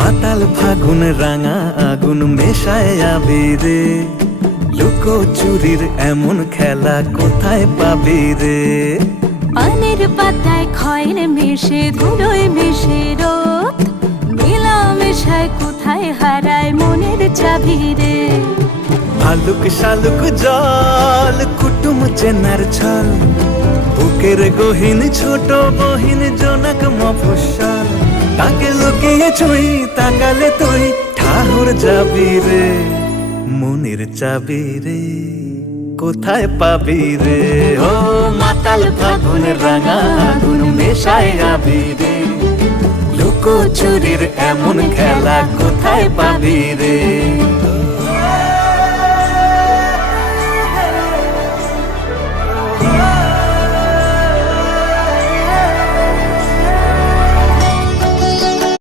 মাতাল ফাগুন রাঙা আগুন মেশায় আবিরে, লুকো চুরির এমন খেলা কোথায় পাবি রে? পানের পাতায় খয়ের মিশে ধুলোয় মিশে রোদ, মেলা মেশায় কোথায় হারায় মনের চাবি রে? ভালুক শালুক জল কুটুম চেনার ছল, বুকের গহীন ছোট বহিন জনক মফস্বল, তাকে লুকিয়ে ছুঁই তাকালে তুই ঠাহর যাবি রে। মনের চাবি রে কোথায় পাবি রে? ও মাতাল ফাগুন রাঙা আগুন মেশায় আবিরে, লুকো চুরির এমন খেলা কোথায় পাবি রে?